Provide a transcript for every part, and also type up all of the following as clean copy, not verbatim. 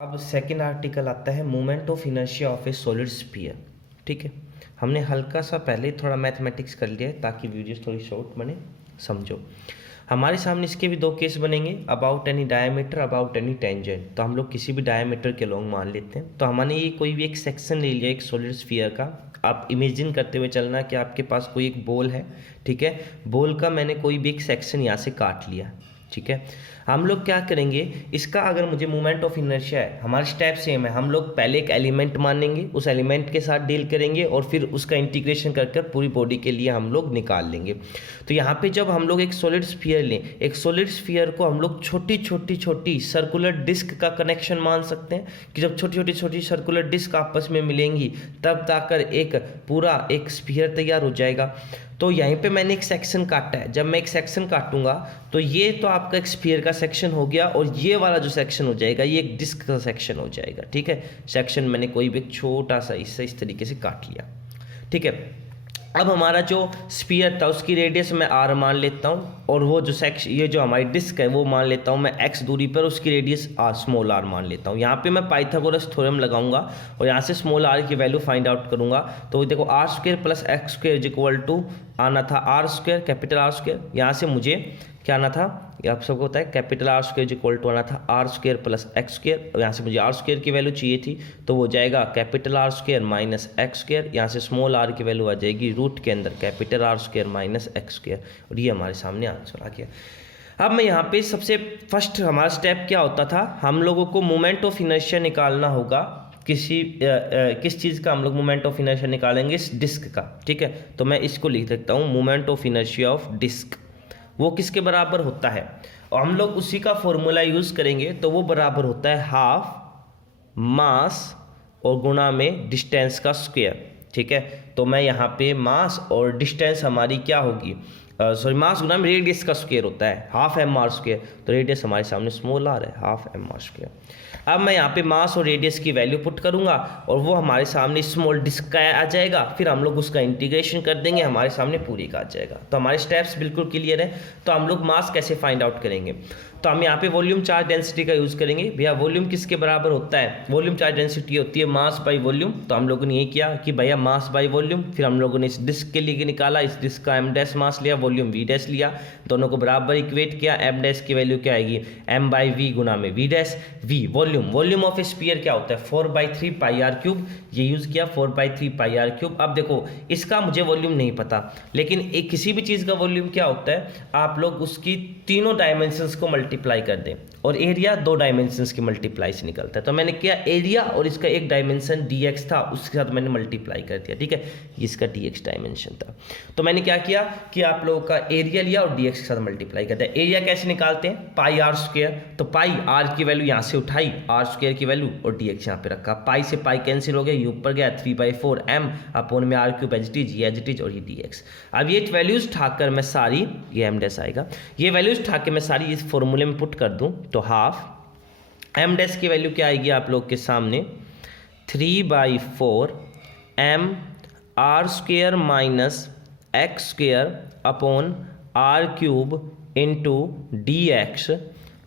अब second article आता है moment of inertia of A solid sphere. ठीक है, हमने हल्का सा पहले थोड़ा मैथमेटिक्स कर लिया है ताकि वीडियोस थोड़ी शॉर्ट बने, समझो। हमारे सामने इसके भी दो केस बनेंगे, about any diameter, about any tangent. तो हम लोग किसी भी डायमीटर के लॉन्ग मान लेते हैं। तो हमने ये कोई भी एक सेक्शन ले लिया एक सॉलिड स्फीयर का। आप इमेजिन करते हुए चलना कि आपके पास कोई एक बॉल है, ठीक है। बॉल का मैंने कोई भी एक सेक्शन यहाँ से काट लिया, ठीक है। हम लोग क्या करेंगे, इसका अगर मुझे मोमेंट ऑफ इनर्शिया है, हमारा स्टेप सेम है। हम लोग पहले एक एलिमेंट मानेंगे, उस एलिमेंट के साथ डील करेंगे और फिर उसका इंटीग्रेशन कर कर पूरी बॉडी के लिए हम लोग निकाल लेंगे। तो यहाँ पे जब हम लोग एक सॉलिड स्फीयर लें, एक सॉलिड स्फीयर को हम लोग छोटी छोटी छोटी सर्कुलर डिस्क का कनेक्शन मान सकते हैं कि जब छोटी छोटी छोटी सर्कुलर डिस्क आपस में मिलेंगी तब जाकर एक पूरा एक स्फीयर तैयार हो जाएगा। तो यहीं पे मैंने एक सेक्शन काटा है। जब मैं एक सेक्शन काटूंगा तो ये तो आपका एक स्फीयर का सेक्शन हो गया और ये वाला जो सेक्शन हो जाएगा ये एक डिस्क का सेक्शन हो जाएगा, ठीक है। सेक्शन मैंने कोई भी छोटा सा इससे इस तरीके से काट लिया, ठीक है। अब हमारा जो स्फीयर था उसकी रेडियस मैं r मान लेता हूँ और वो जो सेक्शन ये जो हमारी डिस्क है वो मान लेता हूँ मैं x दूरी पर, उसकी रेडियस स्मॉल r मान लेता हूँ। यहाँ पे मैं पाइथागोरस थ्योरम लगाऊंगा और यहाँ से स्मॉल r की वैल्यू फाइंड आउट करूँगा। तो देखो r square plus X square is equal to आना था r square, capital R square. यहाँ से मुझे क्या आना था, ये आप सबको होता है capital R square equal to आना था R square plus X square. यहाँ से मुझे R स्क्वायर की वैल्यू चाहिए थी तो वो जाएगा capital R square minus X square. यहाँ से स्मॉल r की वैल्यू आ जाएगी रूट के अंदर capital R square minus X square और ये हमारे सामने आंसर आ गया। अब मैं यहाँ पे सबसे फर्स्ट हमारा स्टेप क्या होता था, हम लोगों को मोमेंट ऑफ इनर्शिया निकालना होगा। किस चीज़ का हम लोग मोमेंट ऑफ इनर्शिया निकालेंगे, इस डिस्क का, ठीक है। तो मैं इसको लिख सकता हूँ moment of inertia of disc, वो किसके बराबर होता है और हम लोग उसी का फॉर्मूला यूज़ करेंगे। तो वो बराबर होता है हाफ मास और गुणा में डिस्टेंस का स्क्वायर, ठीक है। तो मैं यहाँ पे मास और डिस्टेंस हमारी क्या होगी, सॉरी मास गुना में रेडियस का स्क्वायर होता है हाफ एम आर स्क्वायर। तो रेडियस हमारे सामने स्मॉल आर है, हाफ एम आर स्क्वायर। अब मैं यहाँ पे मास और रेडियस की वैल्यू पुट करूँगा और वो हमारे सामने स्मॉल डिस्क का आ जाएगा। फिर हम लोग उसका इंटीग्रेशन कर देंगे, हमारे सामने पूरी का आ जाएगा। तो हमारे स्टेप्स बिल्कुल क्लियर है। तो हम लोग मास कैसे फाइंड आउट करेंगे, तो हम यहाँ पे वॉल्यूम चार्ज डेंसिटी का यूज़ करेंगे। भैया वॉल्यूम किसके बराबर होता है, वॉल्यूम चार्ज डेंसिटी होती है मास बाई वॉल्यूम। तो हम लोगों ने ये किया कि भैया मास बाई वॉल्यूम, फिर हम लोगों ने इस डिस्क के लिए निकाला, इस डिस्क का एम डैश मास लिया, वॉल्यूम वी डैश लिया, दोनों को बराबर इक्वेट किया। एम डैश की वैल्यू क्या आएगी, एम बाई वी गुना में V dash V. Volume of sphere क्या होता है 4/3 पाई आर क्यूब, ये यूज़ किया 4/3 पाई आर क्यूब। अब देखो इसका मुझे वॉल्यूम नहीं पता, लेकिन एक किसी भी चीज़ का वॉल्यूम क्या होता है, आप लोग उसकी तीनों डायमेंशंस को मल्टीप्लाई कर दें और एरिया 2 डायमेंशंस की मल्टीप्लाई से निकलता है। तो मैंने किया एरिया और इसका एक डायमेंशन dx था उसके साथ मैंने मल्टीप्लाई कर दिया, ठीक है। इसका dx डायमेंशन था तो मैंने क्या किया कि आप लोगों का एरिया लिया और dx के साथ मल्टीप्लाई कर दिया। एरिया कैसे निकालते हैं, पाई आर स्क्वायर। तो पाई आर की वैल्यू यहाँ से उठाई, आर स्क्वायर की वैल्यू और dx यहाँ पे रखा। पाई से पाई कैंसिल हो गया, ये ऊपर गया 3/4 m अपॉन में r क्यूब एच डी और ये dx। अब ये वैल्यूज ठाकर मैं सारी, ये एम डैश आएगा, ये वैल्यूज ठाकर मैं सारी इस फॉर्मूले में पुट कर दूं तो हाफ एम डैश की वैल्यू क्या आएगी आप लोग के सामने 3/4 m R square minus X square upon R cube into D X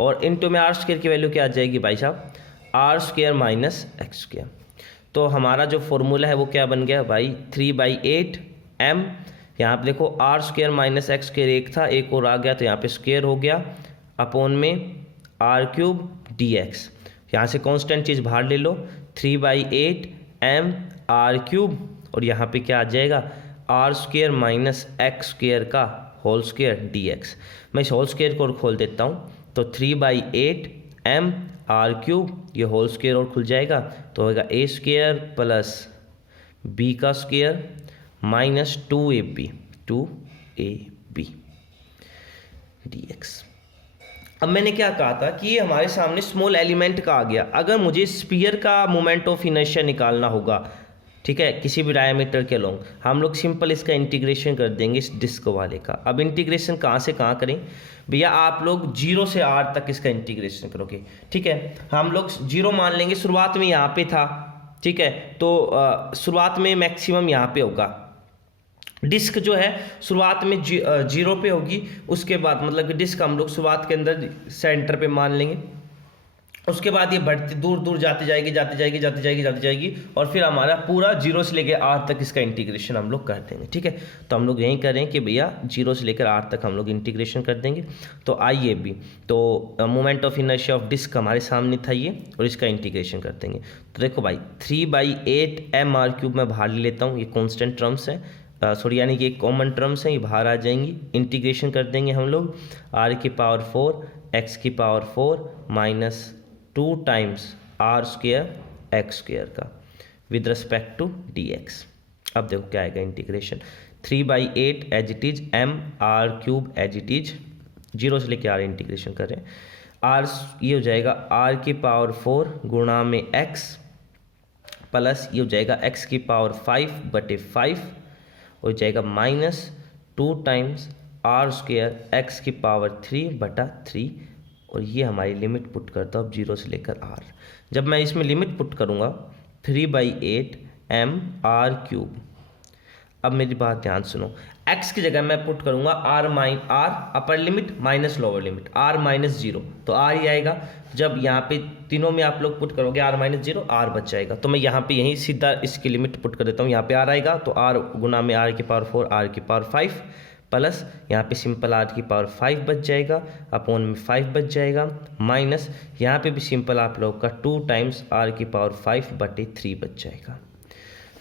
और इंटू में आर स्क्वायर की वैल्यू क्या आ जाएगी भाई साहब, R square minus X square. तो हमारा जो फॉर्मूला है वो क्या बन गया भाई 3/8 m। यहाँ पे देखो R square minus X square एक था, एक और आ गया तो यहाँ पे स्क्वायर हो गया अपॉन में आर क्यूब डी एक्स। यहाँ से कांस्टेंट चीज़ बाहर ले लो 3/8 m आर क्यूब और यहाँ पे क्या आ जाएगा R square minus X square का होल स्क्वायर डी एक्स। मैं इस होल स्क्वायर को खोल देता हूँ तो 3/8 m आर क्यूब, ये होल स्क्वायर और खुल जाएगा तो होगा ए स्क्वायर प्लस बी का स्क्वायर माइनस 2ab dx। अब मैंने क्या कहा था कि ये हमारे सामने स्मॉल एलिमेंट का आ गया। अगर मुझे स्फीयर का मोमेंट ऑफ इनर्शिया निकालना होगा, ठीक है, किसी भी डायमीटर के लॉन्ग, हम लोग सिंपल इसका इंटीग्रेशन कर देंगे इस डिस्क वाले का। अब इंटीग्रेशन कहाँ से कहाँ करें भैया, आप लोग 0 से r तक इसका इंटीग्रेशन करोगे, ठीक है। हम लोग 0 मान लेंगे, शुरुआत में यहाँ पे था, ठीक है। तो शुरुआत में मैक्सिमम यहाँ पे होगा, डिस्क जो है शुरुआत में 0 पे होगी, उसके बाद मतलब कि डिस्क हम लोग शुरुआत के अंदर सेंटर पे मान लेंगे उसके बाद ये बढ़ती दूर दूर जाती जाएगी और फिर हमारा पूरा जीरो से लेकर आर तक इसका इंटीग्रेशन हम लोग कर देंगे। ठीक है, तो हम लोग यही करें कि भैया जीरो से लेकर आर तक हम लोग इंटीग्रेशन कर देंगे। तो आइए भी, तो moment of inertia of disc हमारे सामने था ये, और इसका इंटीग्रेशन कर देंगे। तो देखो भाई 3/8 mr³ मैं बाहर ले लेता हूँ, ये कॉन्स्टेंट टर्म्स है, सॉरी यानी कि एक कॉमन टर्म्स हैं, ये बाहर आ जाएंगी। इंटीग्रेशन कर देंगे हम लोग r⁴ x⁴ minus 2 times r² x² का विद रिस्पेक्ट टू dx। अब देखो क्या आएगा integration, 3/8 as it is mr³ as it is, zero से लेके r इंटीग्रेशन करें, r ये हो जाएगा r⁴ गुणा में x प्लस ये हो जाएगा x⁵5/5 हो जाएगा माइनस 2 टाइम्स r² x⁵3/3, और ये हमारी लिमिट पुट करता हूँ अब जीरो से लेकर r। जब मैं इसमें लिमिट पुट करूँगा 3/8 mr³, अब मेरी बात ध्यान सुनो, x की जगह मैं पुट करूँगा r upper limit minus lower limit r-0, तो r ही आएगा। जब यहाँ पे तीनों में आप लोग पुट करोगे r-0, r बच जाएगा। तो मैं यहाँ पे यहीं सीधा इसकी लिमिट पुट कर देता हूँ, यहाँ पे r आएगा तो r गुना में r⁴ r⁵5 प्लस यहाँ पे सिंपल r⁵5 बच जाएगा, अपॉन में 5 बच जाएगा, माइनस यहाँ पे भी सिंपल आप लोग का 2 टाइम्स r⁵5/3 बच जाएगा।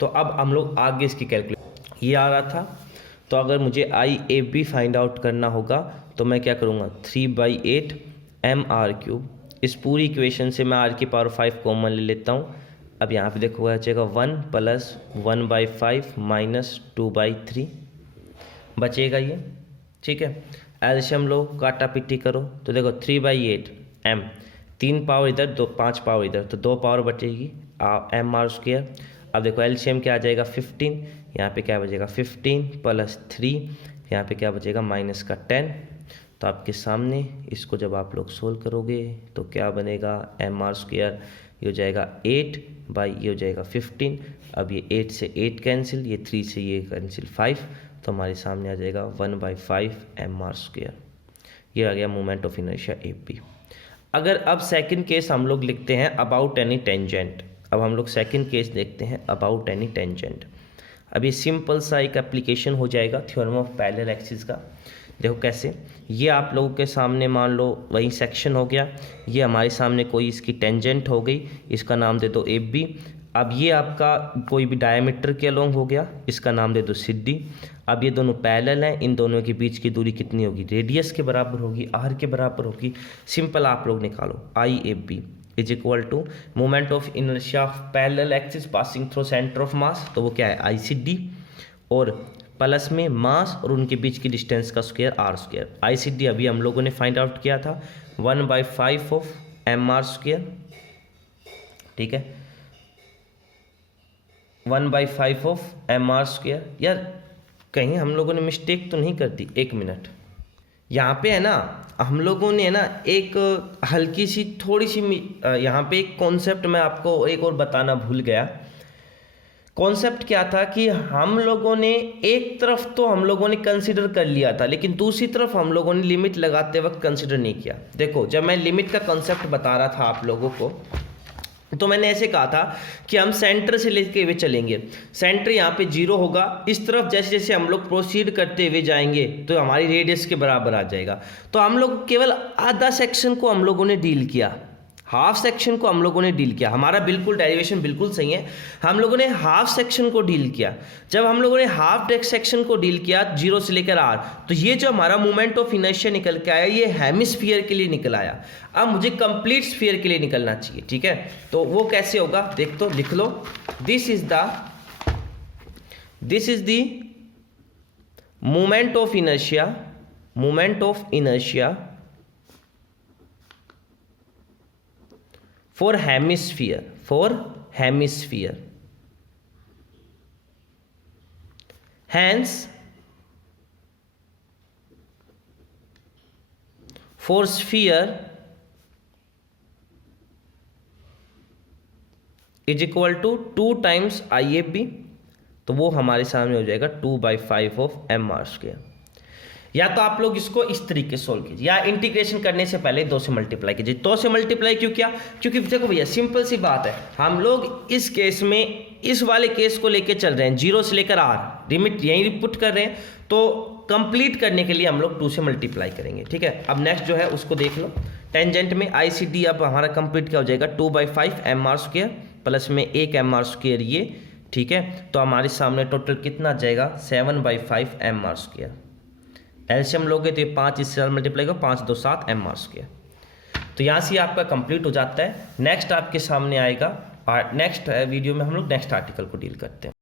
तो अब हम लोग आगे इसकी कैलकुलेट, ये आ रहा था, तो अगर मुझे IAB फाइंड आउट करना होगा तो मैं क्या करूँगा, 3/8 mr³, इस पूरी इक्वेशन से मैं r⁵5 कॉमन ले लेता हूँ। अब यहाँ पे देखो बचेगा 1 + 1/5 माइनस 2/3 बचेगा ये। ठीक है, एलसीएम लो, काटा पिट्टी करो, तो देखो 3/8 m, 3 पावर इधर 5 पावर इधर, तो 2 पावर बचेगी mr²। अब देखो एलसीएम क्या आ जाएगा 15, यहाँ पे क्या बचेगा 15 + 3, यहाँ पे क्या बचेगा माइनस का 10। तो आपके सामने इसको जब आप लोग सोल्व करोगे तो क्या बनेगा, mr² ये हो जाएगा 8 बाई ये हो जाएगा 15, अब ये 8 से 8 कैंसिल, ये 3 से ये कैंसिल 5, तो हमारे सामने आ जाएगा 1/5 mr²। ये आ गया मोमेंट ऑफ इनर्शिया AB। अगर अब सेकंड केस हम लोग लिखते हैं अबाउट एनी टेंजेंट, अब हम लोग सेकंड केस देखते हैं अबाउट एनी टेंजेंट। अब ये सिंपल सा एक एप्लीकेशन हो जाएगा थ्योरम ऑफ पैरेलल एक्सिस का। देखो कैसे, ये आप लोगों के सामने मान लो वही सेक्शन हो गया, ये हमारे सामने कोई इसकी टेंजेंट हो गई, इसका नाम दे दो AB। अब ये आपका कोई भी डायमीटर के अलोंग हो गया, इसका नाम दे दो CD। अब ये दोनों पैरेलल हैं, इन दोनों के बीच की दूरी कितनी होगी, रेडियस के बराबर होगी, r के बराबर होगी। सिंपल आप लोग निकालो, IAB is equal to moment of inertia of parallel axis passing through centre of mass, तो वो क्या है ICD, और प्लस में मास और उनके बीच की डिस्टेंस का स्क्वायर r²। ICD अभी हम लोगों ने फाइंड आउट किया था 1/5 ऑफ mr²। ठीक है, 1/5 ऑफ mr²। यार कहीं हम लोगों ने मिस्टेक तो नहीं कर दी, एक मिनट, यहाँ पे है ना हम लोगों ने ना एक हल्की सी थोड़ी सी यहाँ पे एक कॉन्सेप्ट मैं आपको एक और बताना भूल गया। कॉन्सेप्ट क्या था कि हम लोगों ने एक तरफ तो हम लोगों ने कंसिडर कर लिया था, लेकिन दूसरी तरफ हम लोगों ने लिमिट लगाते वक्त कंसिडर नहीं किया। देखो जब मैं लिमिट का कॉन्सेप्ट बता रहा था आप लोगों को, तो मैंने ऐसे कहा था कि हम सेंटर से लेके हुए चलेंगे, सेंटर यहाँ पे 0 होगा, इस तरफ जैसे जैसे हम लोग प्रोसीड करते हुए जाएंगे तो हमारी रेडियस के बराबर आ जाएगा। तो हम लोग केवल आधा सेक्शन को हम लोगों ने डील किया, हाफ सेक्शन को हम लोगों ने डील किया। हमारा बिल्कुल डेरिवेशन बिल्कुल सही है, हम लोगों ने हाफ सेक्शन को डील किया। जब हम लोगों ने हाफ सेक्शन को डील किया 0 से लेकर r, तो ये जो हमारा मोमेंट ऑफ इनर्शिया निकल के आया ये हेमिस्फीयर के लिए निकल आया। अब मुझे कंप्लीट स्फीयर के लिए निकलना चाहिए। ठीक है, तो वो कैसे होगा देख, तो लिख लो, this is the moment of inertia for hemisphere, hence for sphere is equal to 2 times IAB, तो वो हमारे सामने हो जाएगा 2/5 of mr²। या तो आप लोग इसको इस तरीके से सोल्व कीजिए, या इंटीग्रेशन करने से पहले 2 से मल्टीप्लाई कीजिए। 2 से मल्टीप्लाई क्यों किया? क्योंकि देखो भैया सिंपल सी बात है, हम लोग इस केस में इस वाले केस को लेके चल रहे हैं, 0 से लेकर r लिमिट यहीं पुट कर रहे हैं, तो कंप्लीट करने के लिए हम लोग 2 से मल्टीप्लाई करेंगे। ठीक है, अब नेक्स्ट जो है उसको देख लो। टेंजेंट में ICD अब हमारा कंप्लीट क्या हो जाएगा, 2/5 mr² प्लस में 1 mr² ये। ठीक है, तो हमारे सामने टोटल कितना जाएगा, 7/5 mr²। एलसीएम लोगे तो ये 5 इससे मल्टीप्लाई करो, 5 2 7 mr²। तो यहाँ से आपका कंप्लीट हो जाता है। नेक्स्ट आपके सामने आएगा, और नेक्स्ट वीडियो में हम लोग नेक्स्ट आर्टिकल को डील करते हैं।